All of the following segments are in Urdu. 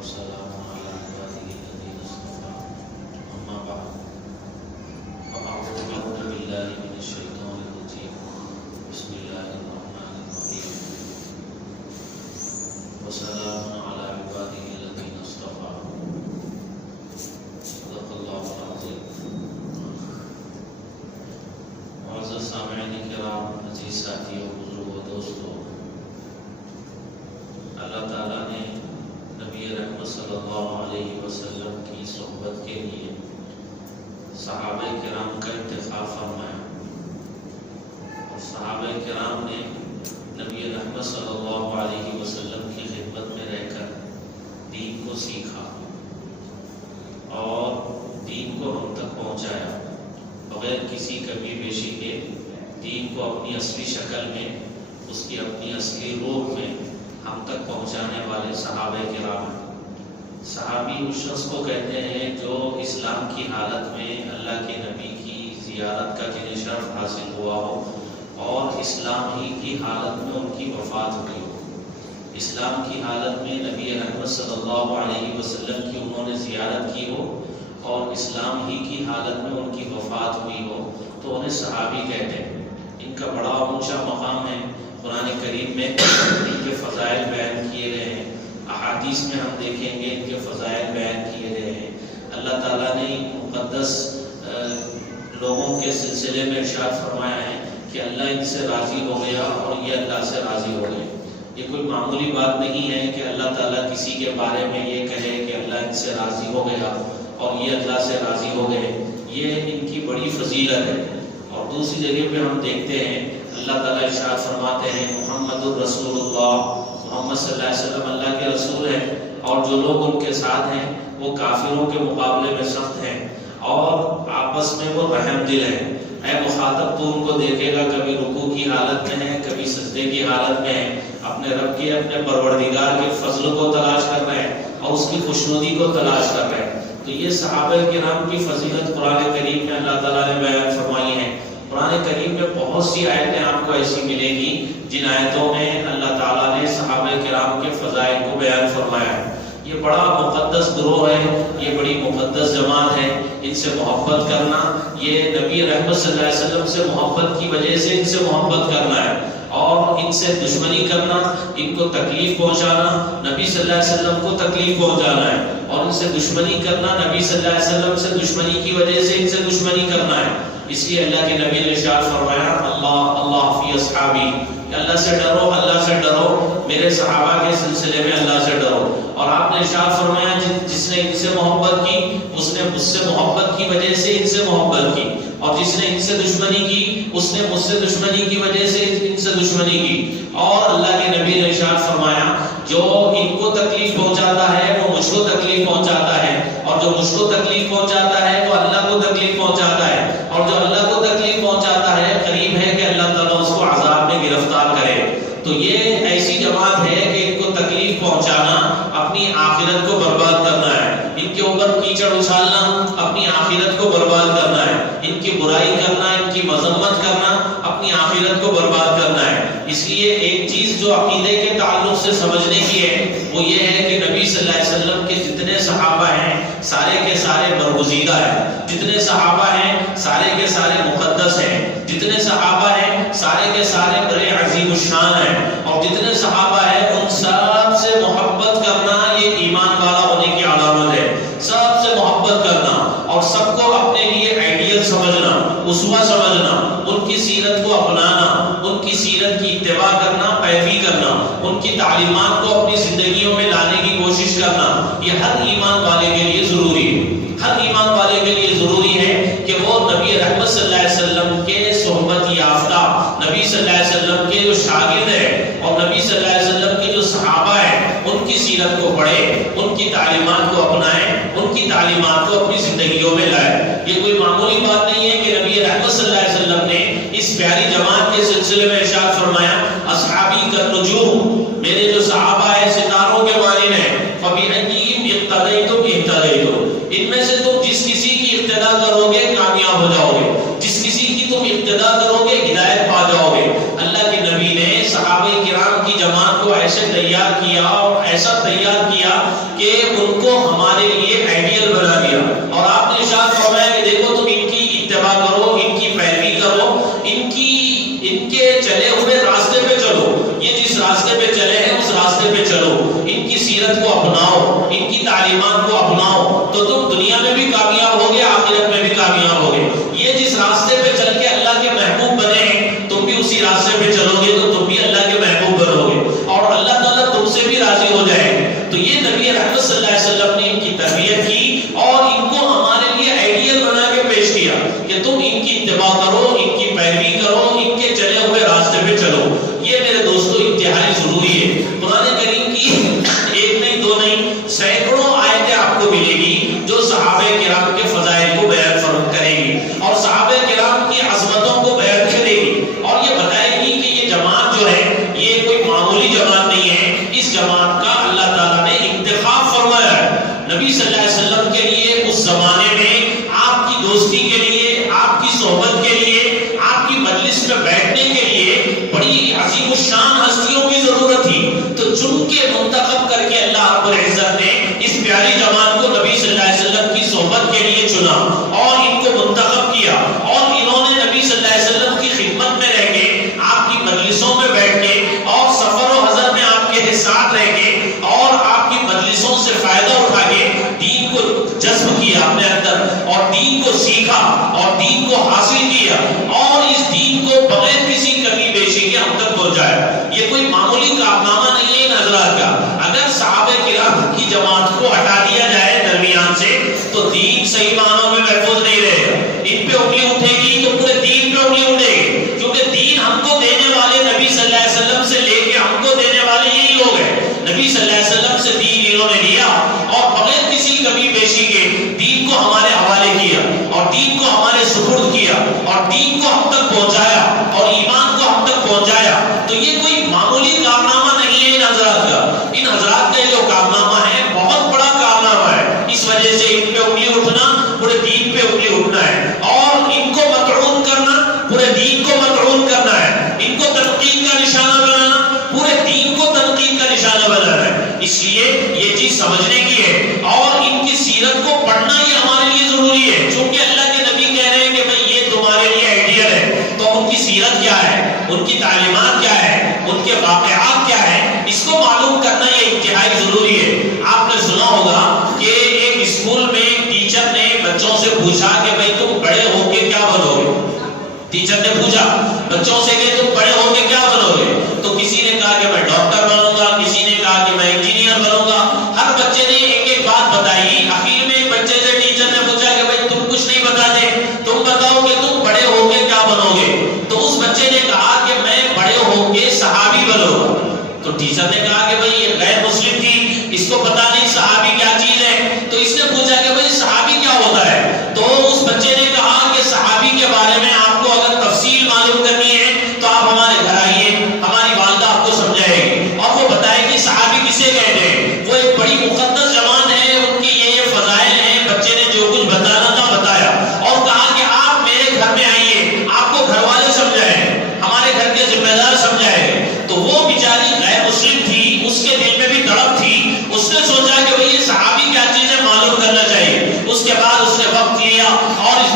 والسلام على عباده الذين اصطفى أما بعد فأعوذ بالله من الشيطان الرجيم بسم الله الرحمن الرحيم وسلام على عباده الذين اصطفى صدق الله العظيم. معزز سامعین کرام، عزیز ساتھیوں، بزرگوں، دوستوں، اللہ تعالیٰ نے نبی رحمت صلی اللہ علیہ وسلم کی صحبت کے لیے صحابہ کرام کا انتخاب فرمایا، اور صحابہ کرام نے نبی رحمت صلی اللہ علیہ وسلم کی خدمت میں رہ کر دین کو سیکھا اور دین کو ہم تک پہنچایا، بغیر کسی کمی بیشی کے دین کو اپنی اصلی شکل میں، اس کی اپنی اصلی روح میں ہم تک پہنچانے والے صحابہ کرام ہیں۔ صحابی اس شخص کو کہتے ہیں جو اسلام کی حالت میں اللہ کے نبی کی زیارت کا جنہیں شرف حاصل ہوا ہو اور اسلام ہی کی حالت میں ان کی وفات ہوئی ہو۔ اسلام کی حالت میں نبی رحمت صلی اللہ علیہ وسلم کی انہوں نے زیارت کی ہو اور اسلام ہی کی حالت میں ان کی وفات ہوئی ہو تو انہیں صحابی کہتے ہیں۔ ان کا بڑا اونچا مقام ہے، قرآن کریم میں ان کے فضائل بیان کیے گئے ہیں، احادیث میں ہم دیکھیں گے ان کے فضائل بیان کیے گئے ہیں۔ اللہ تعالیٰ نے مقدس لوگوں کے سلسلے میں ارشاد فرمایا ہے کہ اللہ ان سے راضی ہو گیا اور یہ اللہ سے راضی ہو گئے۔ یہ کوئی معمولی بات نہیں ہے کہ اللہ تعالیٰ کسی کے بارے میں یہ کہے کہ اللہ ان سے راضی ہو گیا اور یہ اللہ سے راضی ہو گئے، یہ ان کی بڑی فضیلت ہے۔ اور دوسری جگہ پہ ہم دیکھتے ہیں اللہ تعالیٰ ارشاد فرماتے ہیں محمد الرسول اللہ، محمد صلی اللہ علیہ وسلم اللہ کے رسول ہیں، اور جو لوگ ان کے ساتھ ہیں وہ کافروں کے مقابلے میں سخت ہیں اور آپس میں وہ رحم دل ہیں۔ اے مخاطب، تو ان کو دیکھے گا کبھی رکوع کی حالت میں ہے، کبھی سجدے کی حالت میں ہے، اپنے رب کے، اپنے پروردگار کے فضل کو تلاش کر رہے ہیں اور اس کی خوشنودی کو تلاش کر رہے ہیں۔ تو یہ صحابہ کرام کی فضیلت قرآن کریم میں اللہ تعالیٰ نے بیان فرمائی ہے۔ قرآن کریم میں بہت سی آیتیں آپ کو ایسی ملیں گی جن آیتوں میں اللہ تعالیٰ نے صحابہ کرام کے فضائل کو بیان فرمایا ہے۔ یہ بڑا مقدس گروہ ہے، یہ بڑی مقدس جماعت ہے، ان سے محبت کرنا، یہ نبی رحمت صلی اللہ علیہ وسلم سے محبت کی وجہ سے ان سے محبت کرنا ہے، اور ان سے دشمنی کرنا، ان کو تکلیف پہنچانا، نبی صلی اللہ علیہ وسلم کو تکلیف پہنچانا ہے، اور ان سے دشمنی کرنا، نبی صلی اللہ علیہ وسلم سے دشمنی کی وجہ سے ان سے دشمنی کرنا ہے۔ اس لیے اللہ کے نبی نے ارشاد فرمایا اللہ فی اصحابی، اللہ سے ڈرو، اللہ سے ڈرو، میرے صحابہ کے سلسلے میں اللہ سے ڈرو۔ اور آپ نے ارشاد فرمایا جس نے ان سے محبت کی اس نے مجھ سے محبت کی وجہ سے ان سے محبت کی، اور جس نے ان سے دشمنی کی اس نے مجھ سے دشمنی کی وجہ سے ان سے دشمنی کی۔ اور اللہ کے نبی نے ارشاد فرمایا جو ان کو تکلیف پہنچاتا ہے وہ مجھ کو تکلیف پہنچاتا ہے، اور جو مجھ کو تکلیف پہنچاتا ہے وہ اللہ کو تکلیف پہنچاتا ہے، اور جو اللہ کو تکلیف پہنچاتا ہے قریب ہے کہ اللہ تعالیٰ اس کو عذاب میں گرفتار کرے۔ تو یہ ایسی جماعت ہے کہ ان کو تکلیف پہنچانا اپنی آخرت کو برباد کرنا ہے، ان کے اوپر کیچڑ اچھالنا اپنی آخرت کو برباد کرنا ہے، ان کی برائی کرنا، ان کی مذمت کرنا اپنی آخرت کو برباد کرنا ہے۔ اس لیے ایک چیز جو عقیدے کے تعلق سے سمجھنے کی ہے وہ یہ ہے کہ نبی صلی اللہ علیہ وسلم کے جتنے صحابہ ہیں سارے کے سارے برگزیدہ ہیں، جتنے صحابہ ہیں سارے کے سارے مقدس ہیں، جتنے صحابہ ہیں سارے کے سارے بڑے عظیم الشان ہیں، اور جتنے صحابہ ہیں ان سب سے محبت کرنا یہ ایمان والا ہونے کی علامت ہے۔ سب سے محبت کرنا اور سب کو اپنے لیے آئیڈیل سمجھنا، اسوہ سمجھنا، ان کی سیرت کو اپنانا، ان کی سیرت کی اتباع کرنا، پیروی کرنا، ان کی تعلیمات کو اپنی زندگیوں میں لانے کی کوشش کرنا، یہ ہر ایمان والے کے لیے ضروری ہے۔ ہر ایمان والے کے لیے ضروری ہے کہ وہ نبی رحمت صلی اللہ علیہ وسلم کے صحبت یافتہ، نبی صلی اللہ علیہ وسلم کے جو شاگرد ہیں اور نبی صلی اللہ علیہ وسلم کے جو صحابہ ہیں ان کی سیرت کو پڑھے، ان کی تعلیمات کو اپنائیں، ان کی تعلیمات کو اپنی زندگیوں میں لائیں۔ یہ کوئی معمولی بات نہیں ہے کہ نبی رحمت صلی اللہ علیہ وسلم نے اس پیاری جماعت کے سلسلے میں ارشاد فرمایا اصحابی کالنجوم، میرے جو صحابہ ہیں ستاروں کے مانند ہیں، فبأیہم اقتدیتم اہتدیتم، ان میں سے تم جس کسی کی اقتدا کرو گے کامیاب ہو جاؤ گے، جس کسی کی تم اقتدا کرو گے ہدایت پا جاؤ گے۔ اللہ کے نبی نے صحابہ کرام کی جماعت جماعت کو ایسے تیار کیا اور ایسا تیار کیا کہ ان کو ہمارے لیے آئیڈیل بنا دیا. اور آپ نے ارشاد فرمایا کہ دیکھو تم ان کی اتباع کرو، ان کی پیروی کرو، ان کے چلے ہوئے راستے پہ چلو. یہ جس راستے پہ چلے ہیں اس راستے پہ چلو، ان کی سیرت کو اپناؤ، ان کی تعلیمات کو اپناؤ، تو تم دنیا میں بھی کامیاب ہوگے، آخرت میں بھی کامیاب ہوگے. یہ جس راستے پہ چل کے اللہ کے محبوب بنے ہیں، تم بھی اسی راستے پہ چلو گے تو تم بھی اللہ کے محبوب بنو گے اور اللہ تعالیٰ تم سے بھی راضی ہو جائے گا. تو یہ نبی رحمت صلی اللہ علیہ وسلم نے ان کی تربیت کی اور ان کو ہمارے لیے آئیڈیل بنا کے پیش کیا کہ تم ان کی اتباع کرو، ان کی پیروی کرو، ان کے چلے ہوئے راستے پہ چلو. یہ میرے دوستو انتہائی ضروری ہے. قرآن کریم کی ایک نہیں دو نہیں سینکڑوں آیتیں آپ کو ملے گی جو صحابہ کرام کے فضائل کو بیان کرے گی اور صحابہ کرام کی عظمتوں کو بیان کرے گی اور یہ بتائے گی کہ یہ جماعت جو ہے یہ کوئی معمولی جماعت نہیں ہے. اس جماعت کا اللہ تعالیٰ نے انتخاب فرمایا ہے. نبی صلی اللہ علیہ وسلم کے لیے اس زمانے میں آپ کی دوستی کے لیے، آپ کی صحبت کے لیے، آپ کی مجلس میں بیٹھنے کے لیے بڑی عظیم الشان ہستیوں کی ضرورت تھی. تو چن کے منتخب کر کے اللہ رب العزت نے اس پیاری جماعت کو نبی صلی اللہ علیہ وسلم کی صحبت کے لیے چنا اور ان کو منتخب کیا اور انہوں نے نبی صلی اللہ علیہ وسلم کی خدمت میں رہ کے، آپ کی مجلسوں میں بیٹھ کے اور سفر و حضر میں آپ کے ساتھ رہ کے اور آپ کی مجلسوں سے فائدہ اٹھا کے دین کو جذب کیا اپنے اندر اور دین کو سیکھا اور دین کو حاصل کیا اور اس دین کو بغیر کسی کمی بیشی کے ہم تک پہنچایا. یہ کوئی معمولی کارنامہ نہیں ہے ان حضرات کا. اگر صحابہ کرام کی جماعت کو ہٹا دیا جائے درمیان سے تو دین صحیح معنوں میں محفوظ نہیں رہے گا. ان پہ انگلی اٹھے گی تو پورے دین پہ انگلی اٹھے گی کیونکہ دین ہم کو دینے والے نبی صلی اللہ علیہ وسلم سے لے کے ہم کو دینے والے یہی لوگ ہیں. نبی صلی اللہ علیہ وسلم سے دین انہوں نے لیا اور بغیر کسی کمی بیشی کے دین کو ہمارے حوالے کیا اور دین کو ہمارے سپرد کیا اور دین کو ہم تک پہنچایا اور ایمان کو ہم تک پہنچایا. تو یہ کوئی معمولی کارنامہ نہیں ہے ان حضرات کا. ان حضرات کا جو کارنامہ ہے بہت بڑا کارنامہ ہے. اس وجہ سے ان پہ انگلی اٹھنا پورے دین پہ انگلی اٹھنا ہے اور ان کو مطعون کرنا پورے دین کو مطعون کرنا ہے. ان کو تنقید کا نشانہ بنانا پورے دین کو تنقید کا نشانہ بنانا ہے. اس لیے یہ چیز سمجھنے کی ہے اور ان کی سیرت کو پڑھنا یہ ہمارے لیے ضروری ہے. چونکہ اللہ کے نبی کہہ رہے ہیں کہ بھئی یہ تمہارے لیے آئیڈیل ہے تو ان کی سیرت کیا ہے، ان کی تعلیمات کیا ہے، ان کے واقعات کیا ہے، اس کو معلوم کرنا یہ انتہائی ضروری ہے. آپ نے سنا ہوگا کہ ایک اسکول میں ٹیچر نے بچوں سے پوچھا کہ بھئی تم بڑے ہو کے کیا بنو گے. ٹیچر نے پوچھا بچوں سے کہ تم بڑے ہو کے کیا بنو گے. تو کسی نے کہا کہ میں ڈاکٹر بنوں گا، کسی نے کہا کہ میں انجینئر بنوں گا. ہر بچے نے ایک ایک بات بتائی. آخر میں ایک بچے سے ٹیچر نے پوچھا کہ بھئی تم کچھ نہیں بتاتے، تم بتاؤ کہ تم بڑے ہو کے کیا بنو گے. تو اس بچے نے کہا کہ میں بڑے ہو کے صحابی بنوں گا. تو ٹیچر نے کہا کہ بھئی یہ غیر مسلم تھی، اس کو پتا نہیں صحابی کیا چیز ہے. تو اس نے پوچھا کہ بھئی صحابی کیا ہوتا ہے. تو اس بچے نے کہا کہ صحابی کے بارے میں آپ کو اگر تفصیل معلوم کرنی ہے تو آپ ہمارے گھر آئیے، ہماری والدہ آپ کو سمجھائے گی اور وہ بتائے کہ صحابی کسے کہتے ہیں. وہ ایک بڑی مقدس زبان ہے، ان کی یہ فضائل ہیں. بچے نے جو کچھ بتانا تھا بتایا اور کہا کہ آپ میرے گھر میں آئیے، آپ کو گھر والے سمجھائیں، ہمارے گھر کے ذمہ دار سمجھائیں. تو وہ بیچاری غیر مسلم تھی، اس کے دل میں بھی تڑپ تھی. اس نے سوچا کہ بھئی یہ صحابی کیا چیز ہے معلوم کرنا چاہیے. اس کے بعد اس نے وقت لیا اور اس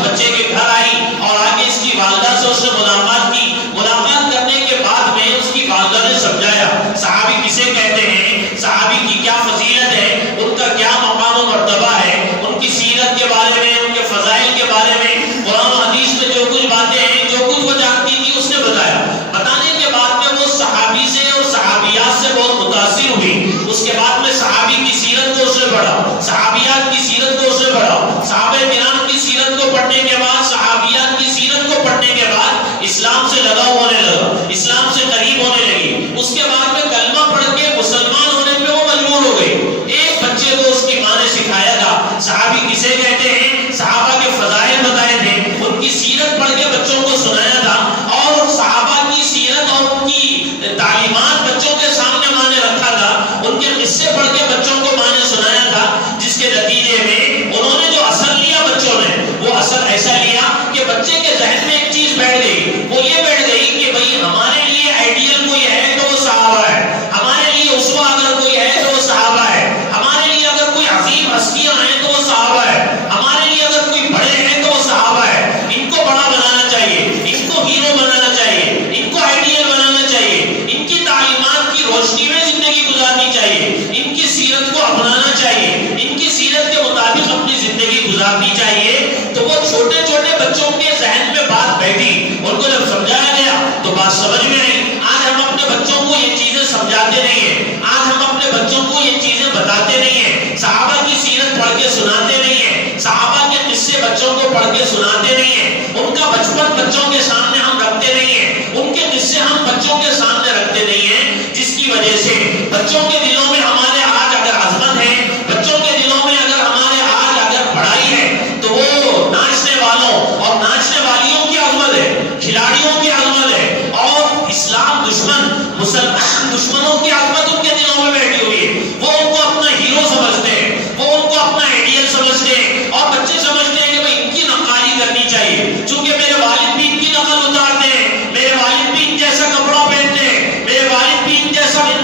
روشنی میں زندگی گزارنی چاہیے، ان کی سیرت کو اپنانا چاہیے، ان کی سیرت کے مطابق اپنی زندگی گزارنی چاہیے۔ تو وہ چھوٹے چھوٹے بچوں کے ذہن میں بات بیٹھی، ان کو جب سمجھایا گیا تو بات سمجھ میں آئی۔ آج ہم اپنے بچوں کو یہ چیزیں سمجھاتے نہیں ہیں، آج ہم اپنے بچوں کو یہ چیزیں بتاتے نہیں ہیں، صحابہ کی سیرت پڑھ کے سناتے نہیں ہیں، صحابہ کے قصے بچوں کو پڑھ کے سناتے نہیں ہیں، ان کا بچپن بچوں کے سامنے ہم رکھتے نہیں ہیں، ان کے قصے ہم بچوں کے سامنے رکھتے نہیں ہیں، جس کی وجہ سے بچوں کے دلوں میں ہمارے آج اگر عظمت ہے، بچوں کے دلوں میں اگر ہمارے آج اگر بڑائی ہے، تو وہ ناچنے والوں اور ناچنے والیوں کی عظمت ہے، کھلاڑیوں کی عظمت ہے، اور اسلام دشمن مسلمان دشمنوں کی عظمت ان کے دلوں میں بیٹھی ہوئی ہے۔ وہ ان کو اپنا ہیرو سمجھتے ہیں، وہ ان کو اپنا آئیڈیل سمجھتے ہیں، اور بچے سمجھتے ہیں کہ بھئی ان کی نقالی کرنی چاہیے، چونکہ میرے والد بھی ان کی نقل اتارتے ہیں، میرے والد بھی ان جیسا کپڑا پہنتے ہیں، میرے والد بھی ان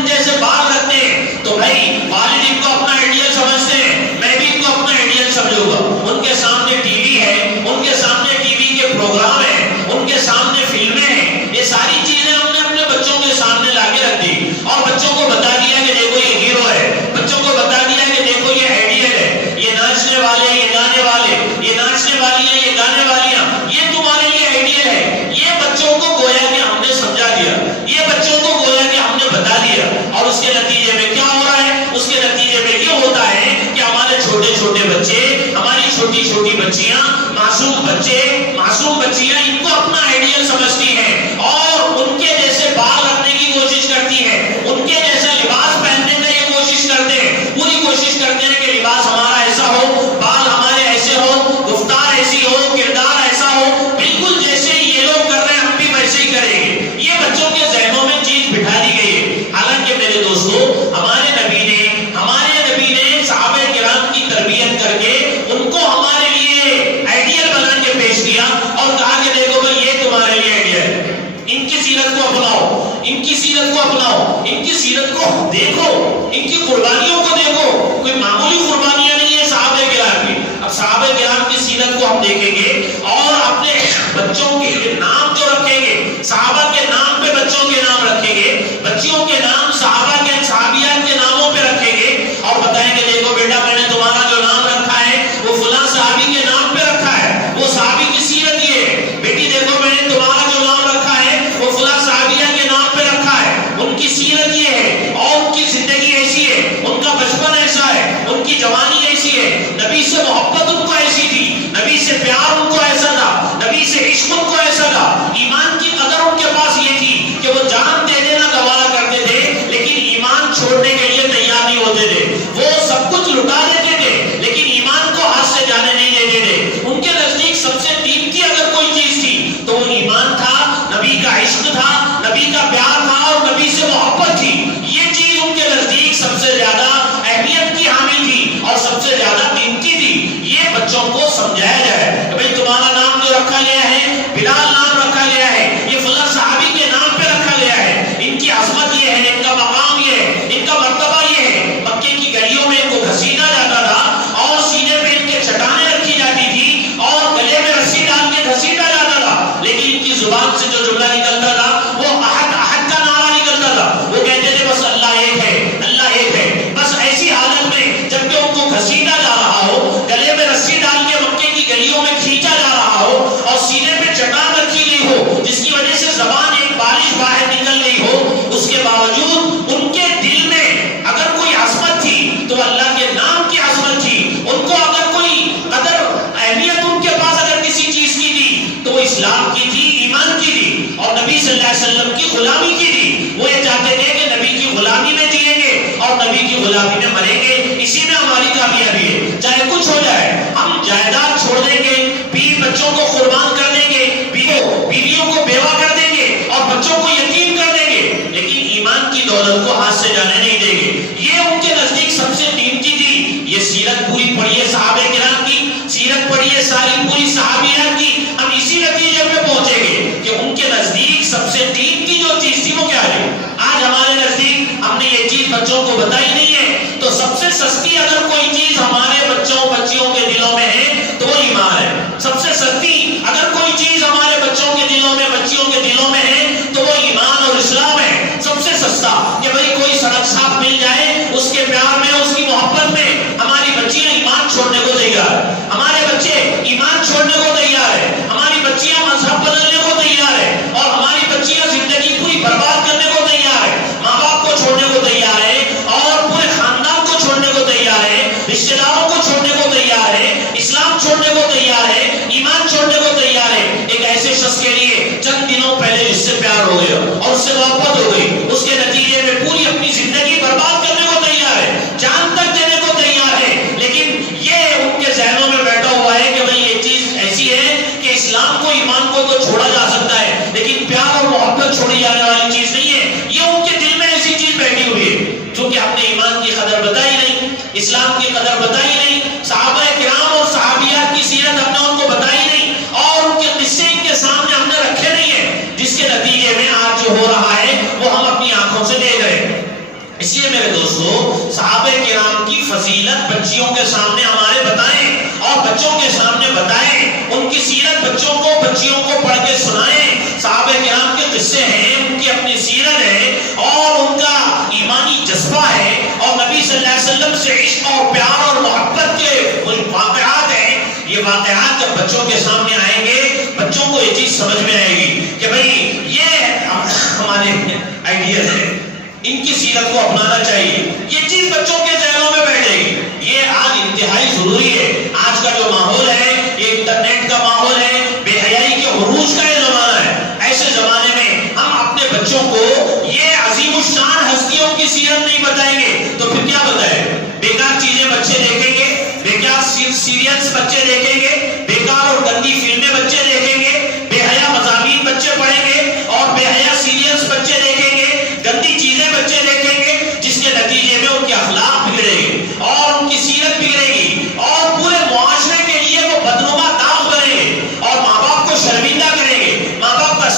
جیسے بال رکھتے ہیں، تو بھائی والد ان کو اپنا آئیڈیل سمجھتے ہیں، میں بھی ان کو اپنا آئیڈیل سمجھوں گا۔ ان کے سامنے ٹی وی ہے، ان کے سامنے ٹی وی کے پروگرام ہیں، ان کے سامنے فلمیں ہیں، یہ ساری چیزیں ہم نے اپنے بچوں کے سامنے لا کے رکھ دی، اور بچوں کو بتا دیا کہ دیکھو یہ ہیرو ہے، بچوں کو بتا دیا کہ دیکھو یہ آئیڈیل ہے، یہ ناچنے والے، یہ گانے والے، یہ ناچنے والی ہیں، یہ گانے والیاں، یہ تمہارے لیے آئیڈیل ہے۔ یہ بچوں کو گویا کہ ہم نے سمجھا دیا، یہ بچوں کو گویا کہ ہم نے بتا دیا، اور اس کے نتیجے میں کیا ہو رہا ہے؟ اس کے نتیجے میں یہ ہوتا ہے کہ ہمارے چھوٹے چھوٹے بچے، ہماری چھوٹی چھوٹی بچیاں، معصوم بچے، معصوم بچیاں ان کو اپنا آئیڈیل سمجھتی ہیں، اور ان کے جیسے بال رکھنے کی کوشش کرتی ہیں، ان کے جیسا لباس پہننے کا یہ کوشش کرتے ہیں، پوری کوشش کرتے ہیں کہ لباس ہمارا ایسا ہو، بال ہمارے ایسے ہو، گفتار ایسی ہو، کردار ایسا ہو، بالکل جیسے یہ لوگ کر رہے ہیں ہم بھی ویسے ہی کریں گے۔ یہ بچوں کے ذہنوں میں چیز بٹھا دی گئی ہے۔ حالانکہ میرے دوستو، ہمارے نبی نے صحابہ کرام کی تربیت کر کے ان کو ہمارے لیے آئیڈیل بنا کے پیش کیا، اور کہا کہ دیکھو بھائی یہ تمہارے لیے آئیڈیل ہے، ان کی سیرت کو اپناؤ، ان کی سیرت کو اپناؤ، ان کی سیرت کو دیکھو، ان کی قربانیوں کو دیکھو۔ کوئی معمولی قربانیاں نہیں ہے صحابہ کرام کی۔ اب صحابہ کرام کی سیرت کو ہم دیکھیں گے، اور اپنے بچوں کے نام جو رکھیں گے، صحابہ کے نام پہ بچوں کے نام رکھیں گے، بچیوں کے نام صحابہ کے صحابیات کے ناموں پہ رکھیں گے، اور بتائیں گے دیکھو بیٹا میں نے تمہارا جو نام رکھا ہے وہ فلاں صحابی کے نام پہ رکھا ہے، وہ صحابی کی سیرت یہ ہے۔ بیٹی دیکھو میں نے تمہارا جو نام رکھا ہے وہ فلاں صحابیہ کے نام پہ رکھا ہے، ان کی سیرت یہ ہے، اور ان کی زندگی ایسی ہے، ان کا بچپن ایسا ہے، ان کی جوانی ایسی ہے، نبی سے محبت ان کو ایسی تھی، نبی سے پیار ان کو ایسا تھا، نبی سے عشق ان کو ایسا تھا، ایمان کی قدر ان کے پاس یہ تھی کہ وہ جان دے دینا گوارا کرتے تھے، لیکن ایمان چھوڑنے کے لیے تیار نہیں ہوتے تھے، وہ سب کچھ لٹا دیتے تھے لیکن ایمان کو ہاتھ سے جانے نہیں دیتے تھے۔ ان کے نزدیک سب سے قیمتی اگر کوئی چیز تھی تو وہ ایمان تھا، نبی کا عشق تھا، نبی کا پیار تھا، اور نبی سے محبت تھی۔ یہ چیز ان کے نزدیک سب سے زیادہ اہمیت کی حامل تھی اور سب سے زیادہ قیمتی تھی۔ یہ بچوں کو سمجھایا جائے کہ بھئی تمہارا نام جو رکھا گیا ہے، بلال نام رکھا گیا ہے، یہ فلاں صحابی کے نام پہ رکھا گیا ہے، ان کی عظمت یہ ہے، ان کا مقام یہ ہے، ان کا مرتبہ یہ ہے۔ مکے کی گلیوں میں ان کو گھسیٹا جاتا تھا، اور سینے پہ ان کے چٹانیں رکھی جاتی تھی، اور گلے میں رسی ڈال کے گھسیٹا جاتا تھا، لیکن ان کی زبان سے جو جملہ نکلتا تھا وہ احد احد کا نعرہ نکلتا تھا۔ وہ کہتے تھے بس اللہ ایک ہے، اللہ ایک ہے۔ بس ایسی حالت میں جب کہ ان کو گھسیٹا جا رہا ہو، گلے میں رسی ڈال کے مکے کی گلیوں میں کھینچا جا رہا ہو، اور سینے پہ چٹان رکھی گئی ہو جس کی وجہ سے زبان ایک بارش باہر نکل گئی ہو، اس کے باوجود ان کے دل میں اگر کوئی عظمت تھی تو اللہ کے نام کی عظمت تھی۔ ان کو اگر کوئی قدر اہمیت ان کے پاس اگر کسی چیز کی تھی تو وہ اسلام کی تھی، ایمان کی تھی، اور نبی صلی اللہ علیہ وسلم کی غلامی کی تھی۔ وہ یہ چاہتے تھے کہ نبی کی غلامی میں جئیں گے اور نبی کی غلامی میں مریں گے، اسی میں ہماری کامیابی ہے، چاہے کچھ ہو جائے۔ ہم جائیداد چھوڑ دیں گے، بیوی بچوں کو قربان کر دیں گے، بیویوں کو بیوہ کر دیں گے، اور بچوں کو یتیم کر دیں گے، لیکن ایمان کی دولت کو ہاتھ سے جانے نہیں دیں گے۔ یہ ان کے نزدیک سب سے قیمتی تھی۔ یہ سیرت پوری پڑھیے صحابہ کرام کی، سیرت پڑھیے ساری پوری صحابیات کی، ہم اسی نتیجے پہ پہنچیں گے کہ ان کے نزدیک سب سے قیمتی جو چیز تھی وہ کیا ہے۔ آج ہمارے نزدیک ہم نے یہ چیز بچوں کو بتائی نہیں ہے، تو سب سے سستی اگر کوئی چیز ہمارے بچوں بچیوں کے دلوں میں ہے تو وہ ایمان ہے۔ سب سے سستی اگر کوئی چیز ہمارے بچوں کے دلوں میں بچیوں کے دلوں میں ہے تو وہ ایمان اور اسلام ہے۔ سب سے سستا کہ بھئی کوئی قدر بتائی نہیں، اسلام کی قدر بتائی نہیں، صحابہ کرام اور صحابیات کی سیرت ہم نے ان کو بتائی نہیں، اور ان کے قصے ان کے سامنے ہم نے رکھے نہیں ہیں، جس کے نتیجے میں آج جو ہو رہا ہے وہ ہم اپنی آنکھوں سے دیکھ رہے ہیں۔ اس لیے میرے دوستو، صحابہ کرام کی فضیلت بچیوں کے سامنے ہمارے بتائیں، اور بچوں کے سامنے بتائیں، ان کی سیرت بچوں کو بچیوں کو پڑھ کے سنائیں۔ صحابہ کرام کے قصے ہیں، ان کی اپنی سیرت ہے، اور ان کا ایمانی جذبہ ہے، اور نبی صلی اللہ علیہ وسلم سے عشق اور پیار اور محبت کے واقعات ہیں۔ یہ واقعات جب بچوں کے سامنے آئیں گے، بچوں کو یہ چیز سمجھ میں آئے گی کہ بھئی یہ ہمارے آئیڈیاز ہیں، ان کی سیرت کو اپنانا چاہیے، یہ چیز بچوں کے ذہنوں میں بیٹھے گی۔ یہ آج انتہائی ضروری ہے۔ آج کا جو ماحول ہے، یہ انٹرنیٹ کا ماحول ہے، بے حیائی کے عروج کا یہ زمانہ ہے۔ ایسے زمانے میں ہم اپنے بچوں کو یہ عظیم الشان ہستیوں کی سیرت نہیں بتائیں گے تو پھر کیا بتائیں؟ بیکار چیزیں بچے دیکھیں گے، بیکار سیریلز بچے دیکھیں گے، بیکار اور گندی فلمیں بچے دیکھیں گے، بے حیا مضامین بچے پڑھیں گے، اور بے حیا سیریلز بچے دیکھیں گے، گندی چیزیں بچے دیکھیں گے، جس کے نتیجے میں ان کے اخلاق بگڑے گے اور ان کی سیرت بگڑے گی، اور پورے معاشرے کے لیے وہ بدنما داغ بنے گے، اور ماں باپ کو شرمندہ کریں گے، ماں باپ کا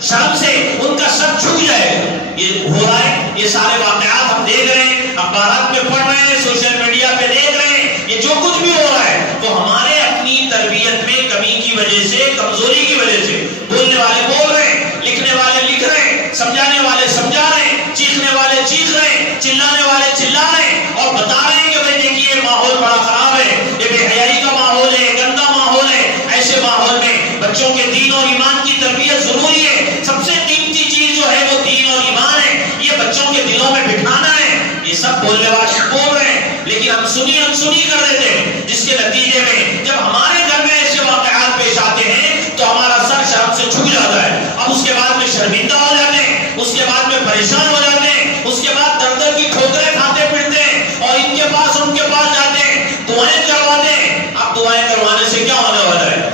شرم سے ان کا سر جھک جائے گا۔ یہ ہو رہا ہے، یہ سارے واقعات ہم دیکھ رہے ہیں، اخبارات میں پڑھ رہے ہیں، سوشل میڈیا پہ دیکھ رہے ہیں، یہ جو کچھ بھی ہو رہا ہے وہ ہمارے اپنی تربیت میں کمی کی وجہ سے، کمزوری کی وجہ سے۔ بولنے والے بول رہے ہیں، لکھنے والے لکھ رہے ہیں، سمجھانے والے سمجھا رہے ہیں، چیخنے والے چیخ رہے ہیں، چلانے والے چلا رہے ہیں، اور بتا رہے ہیں کہ بھائی دیکھیے ماحول بڑا خراب ہے، یہ بے حیائی کا ماحول ہے، گندا ماحول ہے۔ ایسے ماحول میں بچوں کے دین اور ایمان کی تربیت ضروری ہے۔ سب سے قیمتی چیز جو ہے وہ دین اور ایمان ہے، یہ بچوں کے دلوں میں بٹھانا ہے۔ یہ سب بولنے والے بول رہے ہیں، لیکن ہم سنی انسنی کر دیتے ہیں، جس کے نتیجے میں جب ہمارے گھر میں ایسے واقعات پیش آتے ہیں تو ہمارا سر شرم سے جھک جاتا ہے۔ اب اس کے بعد میں شرمندہ ہو جاتے ہیں، اس کے بعد میں پریشان ہو جاتے ہیں، اس کے بعد در در کی ٹھوکریں کھاتے پھرتے ہیں، اور ان کے پاس ان کے پاس جاتے ہیں، دعائیں کرواتے ہیں۔ اب دعائیں کروانے سے کیا ہونے والا ہے؟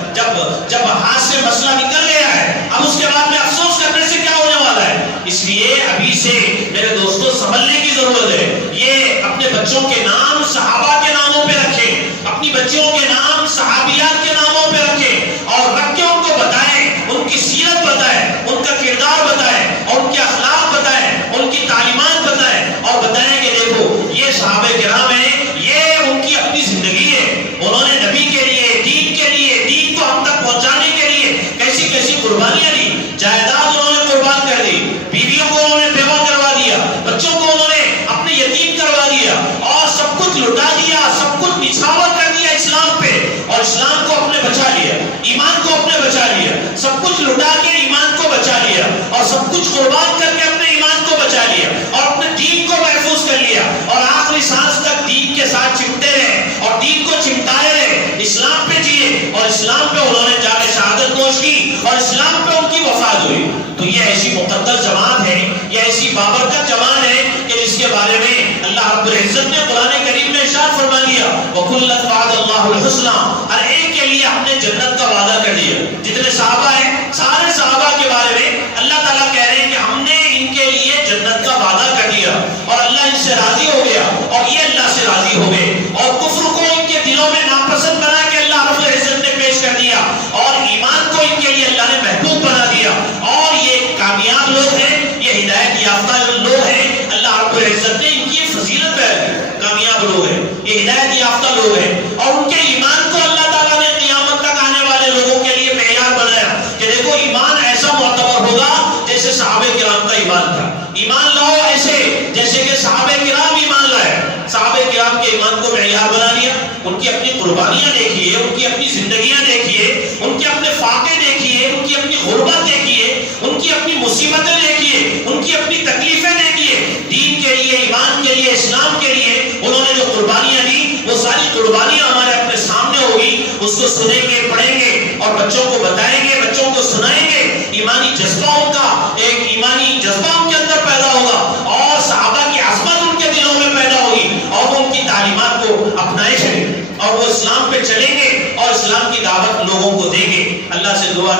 جب ہاتھ سے مسئلہ نکل گیا ہے، اب اس کے بعد میں افسوس کرنے سے کیا ہونے والا ہے؟ اس لیے ابھی سے میرے دوستوں سنبھلنے کی ضرورت ہے۔ یہ اپنے بچوں کے نام صحابہ کے ناموں پہ رکھیں، اپنی بچیوں کے نام صحابیات کے ناموں پہ رکھیں، اور رکھ کے ان کو بتائیں، ان کی سیرت بتائیں، ان کا کردار بتائیں، اور ان کے اخلاق بتائیں، ان کی تعلیمات بتائیں، اور بتائیں کہ دیکھو یہ صحابہ کرام ہیں، یہ ان کی اپنی زندگی ہے، انہوں نے نبی کے لیے، دین کو ہم تک پہنچانے کے لیے کیسی کیسی قربانیاں دی، جائیداد انہوں نے قربان کر دی، بیویوں کو انہوں نے بیوہ کروا دیا، بچوں کو انہوں نے اپنے یتیم کروا دیا، اور سب کچھ لٹا دیا، سب کچھ نچھاور کر دیا اسلام پہ، اور اسلام کو اپنے بچا لیا، ایمان کو اپنے بچا لیا، سب کچھ لٹا کے ایمان کو بچا لیا، اور سب کچھ قربان کر کے اپنے ایمان کو بچا لیا، اور اپنے دین کو محفوظ کر لیا، اور آخری سانس تک دین کے ساتھ چمٹے رہے، اور دین کو چمٹائے رہے، اسلام پہ جیے، اور اسلام پہ انہوں نے جا کے شہادت نوش کی، اور اسلام پہ ان کی وفات ہوئی۔ تو یہ ایسی مقدس جماعت ہے، یہ ایسی بابرکت جماعت ہے کہ جس کے بارے میں اللہ رب العزت نے قرآن کریم میں ارشاد فرما دیا، وَكُلًّا وَعَدَ اللَّهُ الْحُسْنَىٰ، ہر ایک کے لیے ہم نے جنت کا وعدہ کر دیا۔ جتنے صحابہ ہیں، سارے صحابہ کے بارے میں اللہ تعالیٰ کہہ رہے ہیں کہ ہم نے ان کے لیے جنت کا وعدہ کر دیا، اور اللہ ان سے راضی ہو گیا، اور یہ اللہ سے راضی ہو گئے، اور کفر کو ان کے دلوں میں ناپسند بنا کے اللہ رب العزت نے پیش کر دیا، اور ایمان کو ان کے لیے اللہ نے محبوب بنا دیا، اور یہ کامیاب لوگ ہیں، یہ ہدایت یافتہ لوگ ہیں۔ اللہ رب العزت نے ان کی فضیلت بیان کی، کامیاب لوگ ہیں، یہ ہدایت یافتہ لوگ ہیں، اور ان کے ایمان کو اللہ تعالیٰ نے قیامت تک آنے والے لوگوں کے لیے معیار بنایا کہ دیکھو ایمان ایسا معتبر ہوگا جیسے صحابہ کرام کا ایمان تھا، ایمان لاؤ ایسے جیسے کہ صحابہ کرام ایمان لائے۔ صحابہ کرام کے ایمان کو معیار بنا لیا، ان کی اپنی قربانیاں دیکھیے، ان کی اپنی زندگیاں دیکھیے، ان کے اپنے فاقے دیکھیے، ان کی اپنی غربت دیکھیے، ان کی اپنی مصیبتیں دیکھیے، ان کی اپنی تکلیفیں دیکھیے، دین کے لیے، ایمان کے لیے، اسلام کے لیے انہوں نے جو قربانیاں دی، وہ ساری قربانیاں ہمارے اپنے سامنے ہوگی، اس کو سنیں گے، پڑھیں گے، اور بچوں کو بتائیں گے، بچوں کو سنائیں گے، ایمانی جذبہ ان کا، ایک ایمانی جذبہ ان کے اندر پیدا ہوگا، اور صحابہ کی عظمت ان کے دلوں میں پیدا ہوگی، اور وہ ان کی تعلیمات کو اپنائے چلیں، اور وہ اسلام پہ چلیں گے، اور اسلام کی دعوت لوگوں کو دیں گے۔ اللہ سے دعا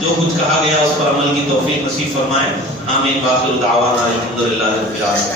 جو کچھ کہا گیا اس پر عمل کی توفیق نصیب فرمائے، آمین، وآخر دعوانا الحمدللہ رب العالمین۔